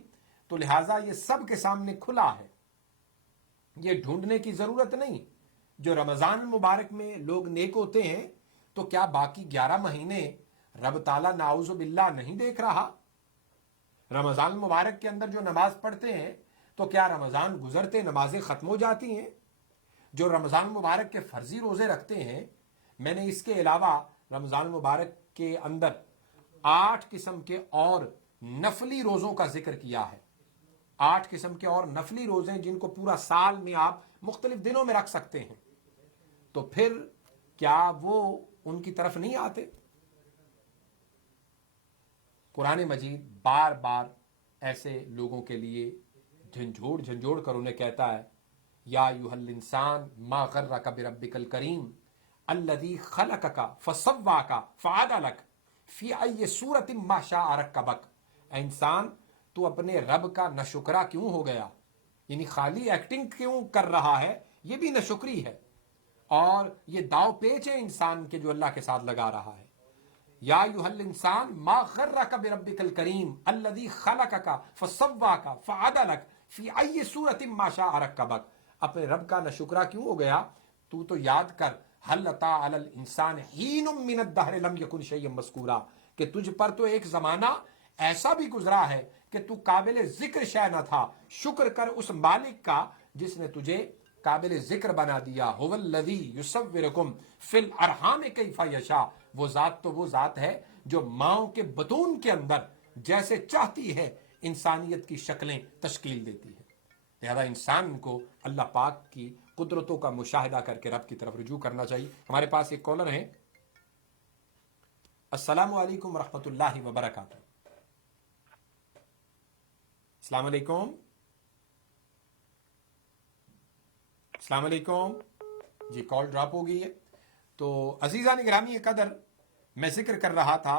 تو لہٰذا یہ سب کے سامنے کھلا ہے، یہ ڈھونڈنے کی ضرورت نہیں. جو رمضان المبارک میں لوگ نیک ہوتے ہیں تو کیا باقی 11 مہینے رب تعالیٰ نعوذ باللہ نہیں دیکھ رہا؟ رمضان المبارک کے اندر جو نماز پڑھتے ہیں تو کیا رمضان گزرتے نمازیں ختم ہو جاتی ہیں؟ جو رمضان المبارک کے فرضی روزے رکھتے ہیں، میں نے اس کے علاوہ رمضان المبارک کے اندر 8 قسم کے اور نفلی روزوں کا ذکر کیا ہے. 8 قسم کے اور نفلی روزے ہیں جن کو پورا سال میں آپ مختلف دنوں میں رکھ سکتے ہیں. تو پھر کیا وہ ان کی طرف نہیں آتے؟ قرآن مجید بار بار ایسے لوگوں کے لیے جھنجھوڑ کر انہیں کہتا ہے، یا ایھا الانسان ما غرک بربک الکریم الذی خلقک فسواک فعدلک فی ای صورت ما شاء رکبک. اے انسان، تو اپنے رب کا ناشکرا کیوں ہو گیا؟ یعنی خالی ایکٹنگ کیوں کر رہا ہے؟ یہ بھی ناشکری ہے، اور یہ داؤ پیچ ہے انسان کے جو اللہ کے ساتھ لگا رہا ہے. یا ایھا الانسان ما غرک بربک الکریم الذی خلقک فسواک فعدلک فی ای صورت ما شاء رکبک. اپنے رب کا ناشکرا کیوں ہو گیا؟ تو یاد کر، هل اتى علی الانسان حین من الدہر لم یکن شیئا مذکورا، کہ تجھ پر تو ایک زمانہ ایسا بھی گزرا ہے کہ تو قابل ذکر شے نہ تھا. شکر کر اس مالک کا جس نے تجھے قابل ذکر بنا دیا. هو الذی یصورکم فی الارحام کیف یشاء. وہ ذات ہے جو ماؤں کے بطون کے اندر جیسے چاہتی ہے انسانیت کی شکلیں تشکیل دیتی ہے. لہذا انسان کو اللہ پاک کی قدرتوں کا مشاہدہ کر کے رب کی طرف رجوع کرنا چاہیے. ہمارے پاس ایک کالر ہیں. السلام علیکم ورحمۃ اللہ وبرکاتہ. السلام علیکم. السلام علیکم. جی کال ڈراپ ہو گئی ہے. تو عزیزان گرامی قدر، میں ذکر کر رہا تھا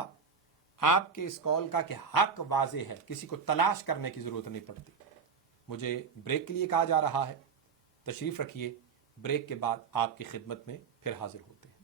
آپ کے اس کال کا کہ حق واضح ہے، کسی کو تلاش کرنے کی ضرورت نہیں پڑتی. مجھے بریک کے لیے کہا جا رہا ہے، تشریف رکھیے، بریک کے بعد آپ کی خدمت میں پھر حاضر ہوتے ہیں.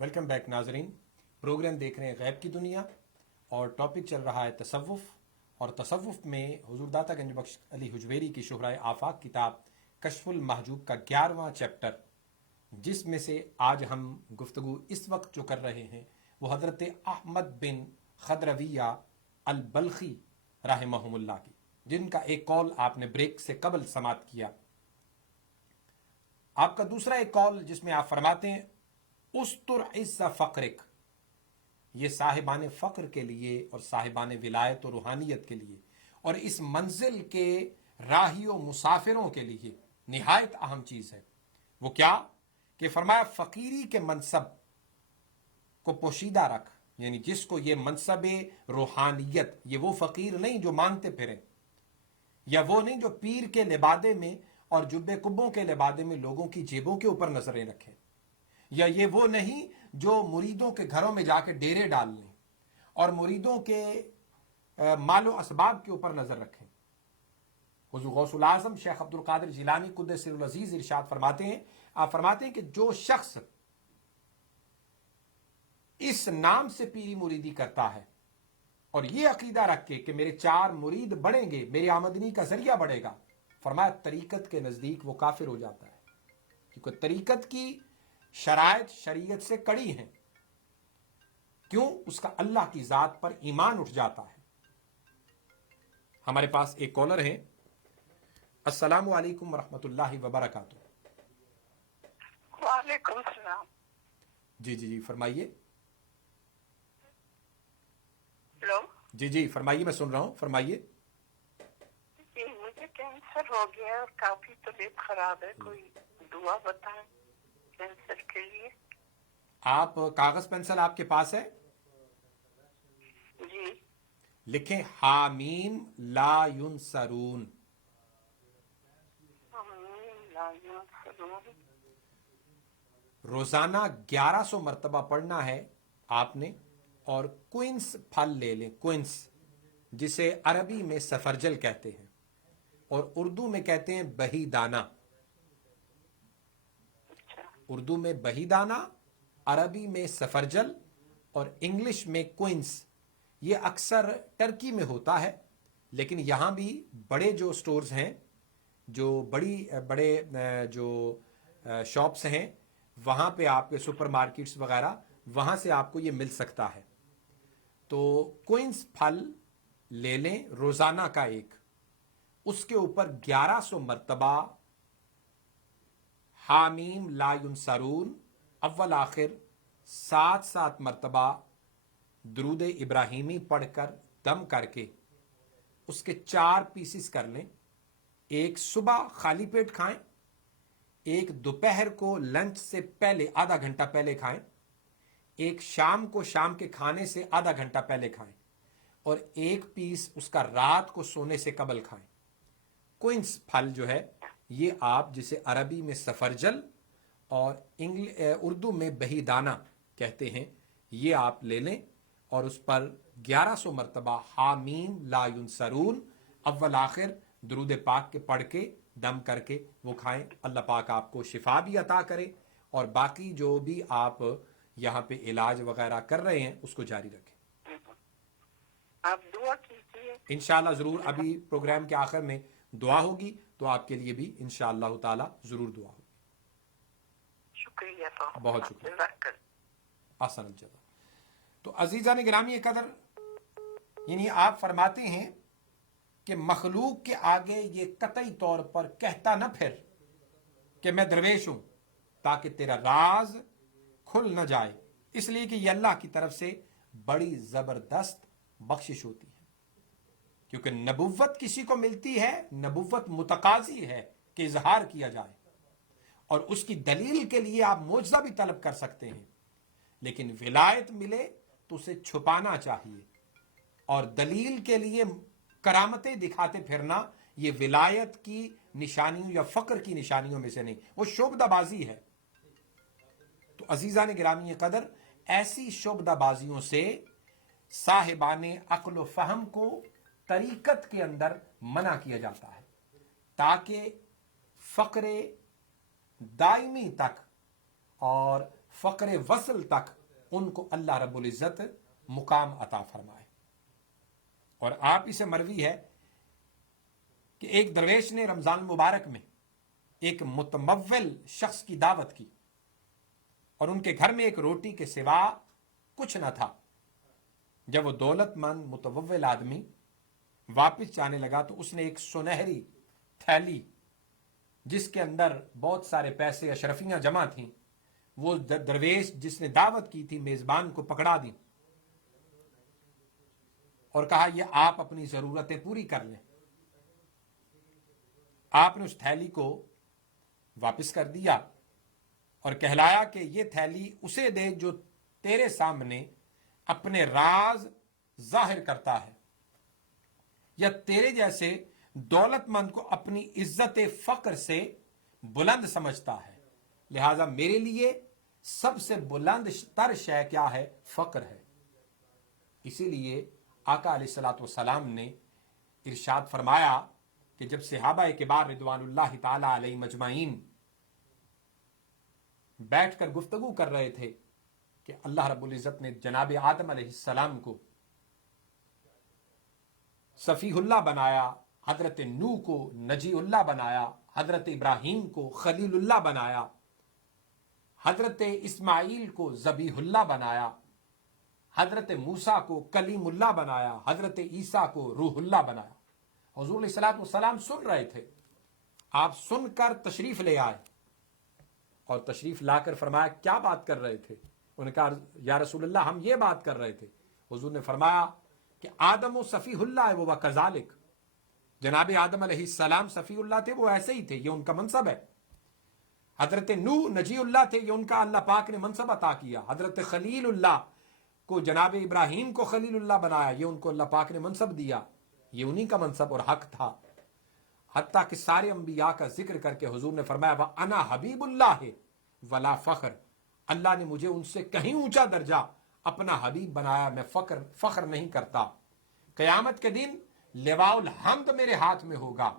ویلکم بیک ناظرین. پروگرام دیکھ رہے ہیں غیب کی دنیا اور ٹاپک چل رہا ہے تصوف. اور تصوف میں حضور داتا گنج بخش علی حجویری کی شہرائے آفاق کتاب کشف المحجوب کا 11واں چیپٹر، جس میں سے آج ہم گفتگو اس وقت جو کر رہے ہیں وہ حضرت احمد بن خضرویہ البلخی رحمہم اللہ کی، جن کا ایک کال آپ نے بریک سے قبل سماعت کیا. آپ کا دوسرا ایک کال جس میں آپ فرماتے ہیں استر عز فقرک، یہ صاحبان فقر کے لیے اور صاحبان ولایت و روحانیت کے لیے اور اس منزل کے راہی و مسافروں کے لیے نہایت اہم چیز ہے. وہ کیا کہ فرمایا فقیری کے منصب کو پوشیدہ رکھ، یعنی جس کو یہ منصب روحانیت، یہ وہ فقیر نہیں جو مانگتے پھریں، یا وہ نہیں جو پیر کے لبادے میں اور جبے کبوں کے لبادے میں لوگوں کی جیبوں کے اوپر نظریں رکھیں، یا یہ وہ نہیں جو مریدوں کے گھروں میں جا کے ڈیرے ڈال لیں اور مریدوں کے مال و اسباب کے اوپر نظر رکھیں. حضور غوث العظم شیخ عبد القادر جیلانی قدس سر العزیز ارشاد فرماتے ہیں، آپ فرماتے ہیں کہ جو شخص اس نام سے پیری مریدی کرتا ہے اور یہ عقیدہ رکھ کے کہ میرے 4 مرید بڑھیں گے، میری آمدنی کا ذریعہ بڑھے گا، فرمایا طریقت کے نزدیک وہ کافر ہو جاتا ہے، کیونکہ طریقت کی شرائط شریعت سے کڑی ہیں. کیوں؟ اس کا اللہ کی ذات پر ایمان اٹھ جاتا ہے. ہمارے پاس ایک کالر ہے. السلام علیکم ورحمۃ اللہ وبرکاتہ. وعلیکم السلام. جی فرمائیے. ہلو. جی فرمائیے، میں سن رہا ہوں، فرمائیے. جی مجھے کینسر ہو گیا ہے اور کافی طبیعت خراب ہے، کوئی دعا بتائیں کینسر کے لیے. آپ کاغذ پینسل آپ کے پاس ہے؟ جی. لکھیں حامیم لا ینصرون. روزانہ 1100 مرتبہ پڑھنا ہے آپ نے، اور کوئنس پھل لے لیں، کوئنس جسے عربی میں سفرجل کہتے ہیں اور اردو میں کہتے ہیں بہی دانہ. اردو میں بہی دانہ، عربی میں سفرجل اور انگلش میں کوئنس. یہ اکثر ٹرکی میں ہوتا ہے، لیکن یہاں بھی بڑے جو سٹورز ہیں، جو بڑے جو شاپس ہیں، وہاں پہ آپ کے سپر مارکیٹس وغیرہ، وہاں سے آپ کو یہ مل سکتا ہے. تو کوئنس پھل لے لیں روزانہ کا ایک، اس کے اوپر 1100 مرتبہ حامیم لا ینصرون اول آخر 7 مرتبہ درود ابراہیمی پڑھ کر دم کر کے اس کے 4 پیسز کر لیں. ایک صبح خالی پیٹ کھائیں، ایک دوپہر کو لنچ سے پہلے آدھا گھنٹہ پہلے کھائیں، ایک شام کو شام کے کھانے سے آدھا گھنٹہ پہلے کھائیں، اور ایک پیس اس کا رات کو سونے سے قبل کھائیں. کوئنس پھل جو ہے یہ آپ جسے عربی میں سفرجل اور اردو میں بہی دانہ کہتے ہیں، یہ آپ لے لیں اور اس پر 1100 مرتبہ حامیم لا ینصرون اول آخر درود پاک کے پڑھ کے دم کر کے وہ کھائیں. اللہ پاک آپ کو شفا بھی عطا کرے اور باقی جو بھی آپ یہاں پہ علاج وغیرہ کر رہے ہیں اس کو جاری رکھیں. آپ دعا کیجیے. انشاءاللہ ضرور. ابھی پروگرام کے آخر میں دعا ہوگی تو آپ کے لیے بھی انشاءاللہ تعالی ضرور دعا ہوگی. شکریہ. بہت شکریہ. آسان الجزا. تو عزیزان گرامی قدر، یعنی آپ فرماتے ہیں کہ مخلوق کے آگے یہ قطعی طور پر کہتا نہ پھر کہ میں درویش ہوں، تاکہ تیرا راز کھل نہ جائے، اس لیے کہ یہ اللہ کی طرف سے بڑی زبردست بخشش ہوتی ہے. کیونکہ نبوت کسی کو ملتی ہے، نبوت متقاضی ہے کہ اظہار کیا جائے، اور اس کی دلیل کے لیے آپ معجزہ بھی طلب کر سکتے ہیں، لیکن ولایت ملے تو اسے چھپانا چاہیے. اور دلیل کے لیے کرامتیں دکھاتے پھرنا یہ ولایت کی نشانیوں یا فقر کی نشانیوں میں سے نہیں، وہ شعبدہ بازی ہے. تو عزیزان گرامی قدر، ایسی شعبدہ بازیوں سے صاحبان عقل و فہم کو طریقت کے اندر منع کیا جاتا ہے، تاکہ فقر دائمی تک اور فقر وصل تک ان کو اللہ رب العزت مقام عطا فرمائے۔ اور آپ ہی سے مروی ہے کہ ایک درویش نے رمضان مبارک میں ایک متمول شخص کی دعوت کی اور ان کے گھر میں ایک روٹی کے سوا کچھ نہ تھا۔ جب وہ دولت مند متمول آدمی واپس جانے لگا تو اس نے ایک سنہری تھیلی جس کے اندر بہت سارے پیسے اشرفیاں جمع تھیں، وہ درویش جس نے دعوت کی تھی میزبان کو پکڑا دی اور کہا یہ آپ اپنی ضرورتیں پوری کر لیں۔ آپ نے اس تھیلی کو واپس کر دیا اور کہلایا کہ یہ تھیلی اسے دے جو تیرے سامنے اپنے راز ظاہر کرتا ہے یا تیرے جیسے دولت مند کو اپنی عزت فقر سے بلند سمجھتا ہے۔ لہذا میرے لیے سب سے بلند تر شے کیا ہے؟ فقر ہے۔ اسی لیے آقا علیہ الصلوۃ والسلام نے ارشاد فرمایا کہ جب صحابہ کبار رضوان اللہ تعالی علیہ مجمعین بیٹھ کر گفتگو کر رہے تھے کہ اللہ رب العزت نے جناب آدم علیہ السلام کو صفی اللہ بنایا، حضرت نوح کو نجی اللہ بنایا، حضرت ابراہیم کو خلیل اللہ بنایا، حضرت اسماعیل کو ذبیح اللہ بنایا، حضرت موسیٰ کو کلیم اللہ بنایا، حضرت عیسیٰ کو روح اللہ بنایا۔ حضور علیہ الصلوۃ والسلام سن رہے تھے، آپ سن کر تشریف لے آئے اور تشریف لا کر فرمایا کیا بات کر رہے تھے؟ انہوں نے کہا یا رسول اللہ ہم یہ بات کر رہے تھے۔ حضور نے فرمایا کہ آدم و صفی اللہ ہے وہ کذالک، جناب آدم علیہ السلام صفی اللہ تھے، وہ ایسے ہی تھے، یہ ان کا منصب ہے۔ حضرت نوح نجی اللہ تھے، یہ ان کا اللہ پاک نے منصب عطا کیا۔ حضرت خلیل اللہ کو جناب ابراہیم کو خلیل اللہ بنایا، یہ ان کو اللہ پاک نے منصب دیا، یہ انہی کا منصب اور حق تھا۔ حتیٰ کہ سارے انبیاء کا ذکر کر کے حضور نے فرمایا وَأَنَا حَبِيبُ اللَّهِ وَلَا فَخْرٍ، اللہ نے مجھے ان سے کہیں اونچا درجہ اپنا حبیب بنایا، میں فخر نہیں کرتا۔ قیامت کے دن لواء الحمد میرے ہاتھ میں ہوگا،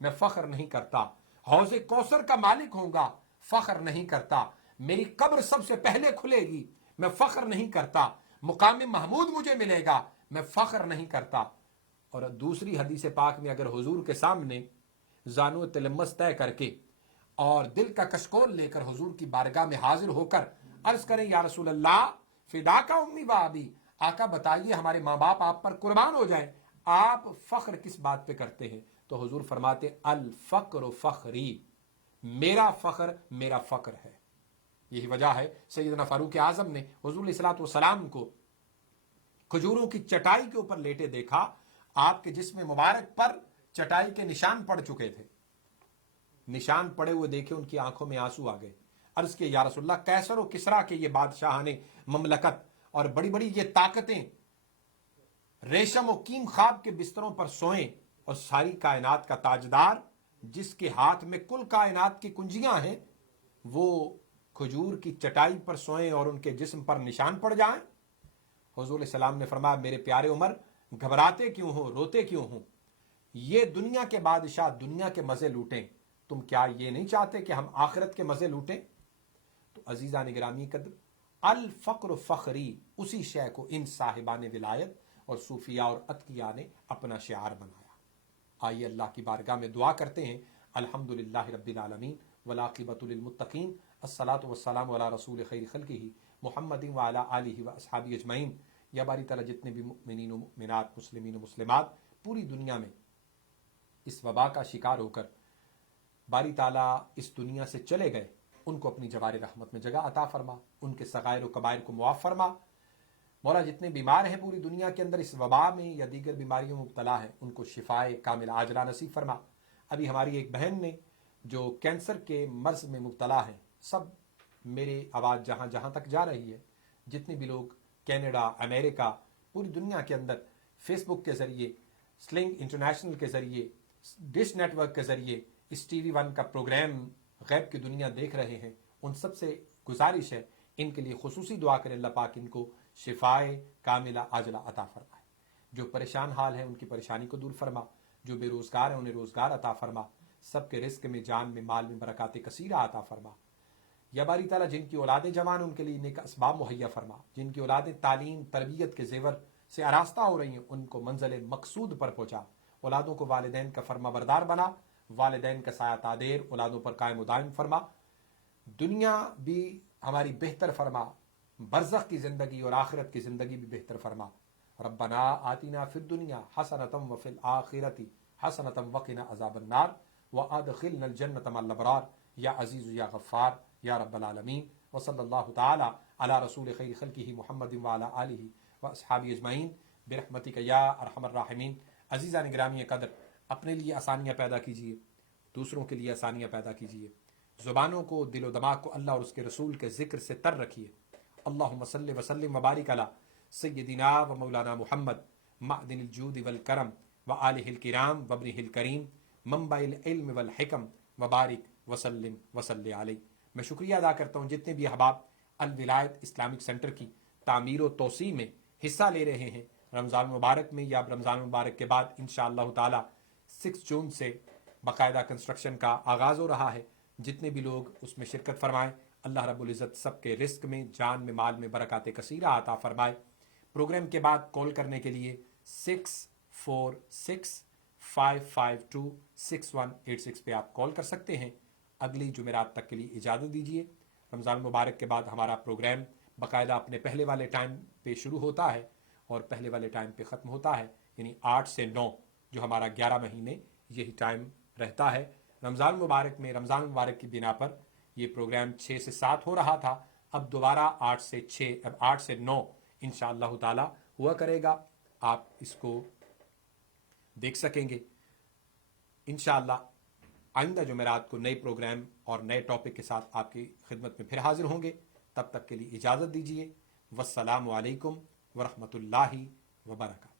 میں فخر نہیں کرتا۔ حوض کوثر کا مالک ہوں گا، فخر نہیں کرتا۔ میری قبر سب سے پہلے کھلے گی، میں فخر نہیں کرتا۔ مقام محمود مجھے ملے گا، میں فخر نہیں کرتا۔ اور دوسری حدیث پاک میں اگر حضور کے سامنے زانو تلمس طے کر کے اور دل کا کشکول لے کر حضور کی بارگاہ میں حاضر ہو کر عرض کریں یا رسول اللہ فدا کا امی و ابی، آقا بتائیے ہمارے ماں باپ آپ پر قربان ہو جائیں، آپ فخر کس بات پہ کرتے ہیں؟ تو حضور فرماتے الفقر فخری، میرا فخر میرا فقر ہے۔ یہی وجہ ہے سیدنا فاروق اعظم نے حضور علیہ الصلوۃ والسلام کو کھجوروں کی چٹائی کے اوپر لیٹے دیکھا، آپ کے جسم مبارک پر چٹائی کے نشان پڑ چکے تھے، نشان پڑے ہوئے دیکھے ان کی آنکھوں میں آنسو آ گئے۔ عرض کیا یا رسول اللہ کیسر و کسرا کے یہ بادشاہان مملکت اور بڑی بڑی یہ طاقتیں ریشم و کیم خواب کے بستروں پر سوئیں اور ساری کائنات کا تاجدار جس کے ہاتھ میں کل کائنات کی کنجیاں ہیں وہ کھجور کی چٹائی پر سوئیں اور ان کے جسم پر نشان پڑ جائیں؟ حضور علیہ السلام نے فرمایا میرے پیارے عمر گھبراتے کیوں ہو، روتے کیوں ہو؟ یہ دنیا کے بادشاہ دنیا کے مزے لوٹیں، تم کیا یہ نہیں چاہتے کہ ہم آخرت کے مزے لوٹیں؟ تو عزیزان گرامی قدر الفقر فخری، اسی شے کو ان صاحبان ولایت اور صوفیاء اور اتقیاء نے اپنا شعار بنایا۔ آئیے اللہ کی بارگاہ میں دعا کرتے ہیں۔ الحمدللہ رب العالمین والعاقبۃ للمتقین، الصلاۃ والسلام علی رسول خیر خلقہ محمد وعلی آلہ واصحابہ اجمعین۔ یا باری تعالیٰ جتنے بھی مؤمنین و مؤمنات، مسلمین و مسلمات پوری دنیا میں اس وبا کا شکار ہو کر باری تعالیٰ اس دنیا سے چلے گئے، ان کو اپنی جوار رحمت میں جگہ عطا فرما، ان کے صغائر و کبائر کو معاف فرما۔ مولا جتنے بیمار ہیں پوری دنیا کے اندر اس وبا میں یا دیگر بیماریوں میں مبتلا ہیں، ان کو شفائے کامل عاجلہ نصیب فرما۔ ابھی ہماری ایک بہن نے جو کینسر کے مرض میں مبتلا ہیں، سب میرے آواز جہاں جہاں تک جا رہی ہے، جتنے بھی لوگ کینیڈا، امریکہ، پوری دنیا کے اندر فیس بک کے ذریعے، سلنگ انٹرنیشنل کے ذریعے، ڈش نیٹ ورک کے ذریعے اس ٹی وی 1 کا پروگرام غیب کی دنیا دیکھ رہے ہیں، ان سب سے گزارش ہے ان کے لیے خصوصی دعا کرے اللہ پاک ان کو شفائے کاملہ عاجلہ عطا فرمائے۔ جو پریشان حال ہیں ان کی پریشانی کو دور فرما، جو بے روزگار ہیں انہیں روزگار عطا فرما، سب کے رزق میں، جان میں، مال میں برکات کثیرہ عطا فرما۔ یا باری تعالیٰ جن کی اولادیں جوان ان کے لیے نیک اسباب مہیا فرما، جن کی اولادیں تعلیم تربیت کے زیور سے آراستہ ہو رہی ہیں ان کو منزل مقصود پر پہنچا، اولادوں کو والدین کا فرما بردار بنا، والدین کا سایہ تادیر اولادوں پر قائم و دائم فرما، دنیا بھی ہماری بہتر فرما، برزخ کی زندگی اور آخرت کی زندگی بھی بہتر فرما۔ ربنا آتنا فی الدنیا حسنۃ وفی الآخرۃ حسنۃ وقنا عذاب النار وادخلنا الجنۃ مع الابرار یا عزیز یا غفار یا رب العالمین۔ وصلی اللہ تعالی علی رسول خیر خلقہ محمد وعلی آلہ واصحابہ اجمعین برحمتک یا ارحم الراحمین۔ عزیزان گرامی قدر، اپنے لیے آسانیاں پیدا کیجیے، دوسروں کے لیے آسانیاں پیدا کیجیے، زبانوں کو دل و دماغ کو اللہ اور اس کے رسول کے ذکر سے تر رکھیے۔ اللہم صلی وسلم وبارک علی سیدنا و مولانا محمد معدن الجود والکرم وآلہ الکرام وابنہ الکریم منبع العلم والحکم وبارک وسلم وصلی علیہ۔ میں شکریہ ادا کرتا ہوں جتنے بھی احباب الولایت اسلامک سینٹر کی تعمیر و توسیع میں حصہ لے رہے ہیں رمضان مبارک میں، یا رمضان مبارک کے بعد انشاءاللہ تعالی 6 جون سے باقاعدہ کنسٹرکشن کا آغاز ہو رہا ہے۔ جتنے بھی لوگ اس میں شرکت فرمائیں، اللہ رب العزت سب کے رزق میں، جان میں، مال میں برکات کثیرہ عطا فرمائے۔ پروگرام کے بعد کال کرنے کے لیے 646-552-6186 پہ آپ کال کر سکتے ہیں۔ اگلی جمعرات تک کے لیے اجازت دیجیے۔ رمضان مبارک کے بعد ہمارا پروگرام باقاعدہ اپنے پہلے والے ٹائم پہ شروع ہوتا ہے اور پہلے والے ٹائم پہ ختم ہوتا ہے، یعنی 8 سے 9 جو ہمارا 11 مہینے یہی ٹائم رہتا ہے۔ رمضان مبارک کی بنا پر یہ پروگرام 6 سے 7 ہو رہا تھا، اب دوبارہ 8 سے 9 انشاءاللہ تعالی ہوا کرے گا۔ آپ اس کو دیکھ سکیں گے انشاءاللہ۔ آئندہ جمعرات کو نئے پروگرام اور نئے ٹاپک کے ساتھ آپ کی خدمت میں پھر حاضر ہوں گے۔ تب تک کے لیے اجازت دیجیے۔ والسلام علیکم ورحمۃ اللہ وبرکاتہ۔